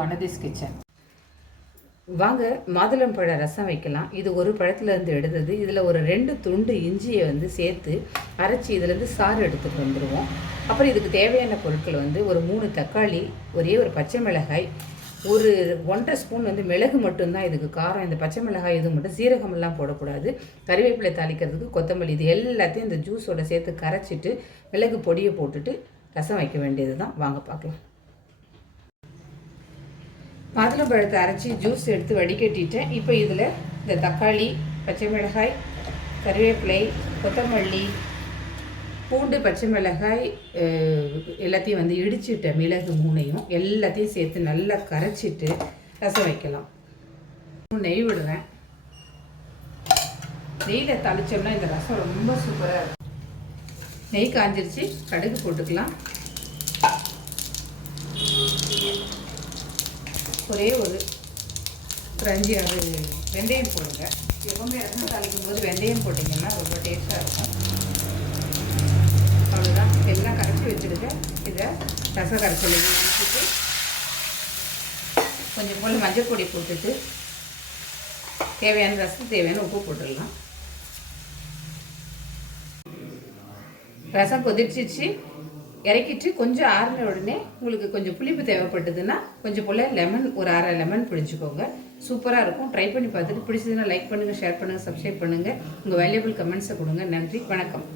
வனதிஸ் kitchen. வாங்க மாதுளம்பழ ரசம் வைக்கலாம். இது ஒரு பழத்துலேருந்து எடுத்தது. இதில் ஒரு 2 துண்டு இஞ்சியை சேர்த்து அரைச்சி இதிலேருந்து சாறு எடுத்துகிட்டு வந்துடுவோம். அப்புறம் இதுக்கு தேவையான பொருட்கள் ஒரு 3 தக்காளி, ஒரே ஒரு பச்சை மிளகாய், ஒரு 1.5 ஸ்பூன் மிளகு மட்டும்தான் இதுக்கு காரம். இந்த பச்சை மிளகாய் இது மட்டும், சீரகமெல்லாம் போடக்கூடாது. கறிவேப்பிலை தாளிக்கிறதுக்கு கொத்தமல்லி, இது எல்லாத்தையும் இந்த ஜூஸோட சேர்த்து கரைச்சிட்டு மிளகு பொடியை போட்டுட்டு ரசம் வைக்க வேண்டியது தான். வாங்க பார்க்கலாம். மாதுளம்பழத்தை அரைச்சி ஜூஸ் எடுத்து வடிகட்டிட்டேன். இப்போ இதில் இந்த தக்காளி, பச்சை மிளகாய், கறிவேப்பிலை, கொத்தமல்லி, பூண்டு, பச்சை மிளகாய் எல்லாத்தையும் இடிச்சிட்டேன். மிளகு 3ஐயும் எல்லாத்தையும் சேர்த்து நல்லா கரைச்சிட்டு ரசம் வைக்கலாம். நெய் விடுவேன். நெய்யில் தாளித்தோம்னா இந்த ரசம் ரொம்ப சூப்பராக இருக்கும். நெய் காஞ்சிருச்சு, கடுகு போட்டுக்கலாம். ஒரே ஒரு 5-6 வெந்தயம் போடுங்க. எப்பவுமே ரசம் தாளிக்கும் போது வெந்தயம் போட்டிங்கன்னா ரொம்ப டேஸ்ட்டாக இருக்கும். அவ்வளோதான், எல்லாம் கரைச்சி வச்சுடுங்க. இதை ரச கரைச்சல் ஊற்றிட்டு கொஞ்சம் போல் மஞ்சள் பொடி போட்டுட்டு தேவையான ரசத்துக்கு தேவையான உப்பு போட்டுடலாம். ரசம் கொதிச்சிச்சு, இறக்கிட்டு கொஞ்சம் ஆறின உடனே உங்களுக்கு கொஞ்சம் புளிப்பு தேவைப்பட்டதுன்னா கொஞ்சம் போல் லெமன், ஒரு 1/2 லெமன் பிடிச்சிக்கோங்க. சூப்பராக இருக்கும். ட்ரை பண்ணி பார்த்துட்டு பிடிச்சதுன்னா லைக் பண்ணுங்கள், ஷேர் பண்ணுங்கள், சப்ஸ்கிரைப் பண்ணுங்கள். உங்கள் வேல்யூபிள் கமெண்ட்ஸை கொடுங்க. நன்றி, வணக்கம்.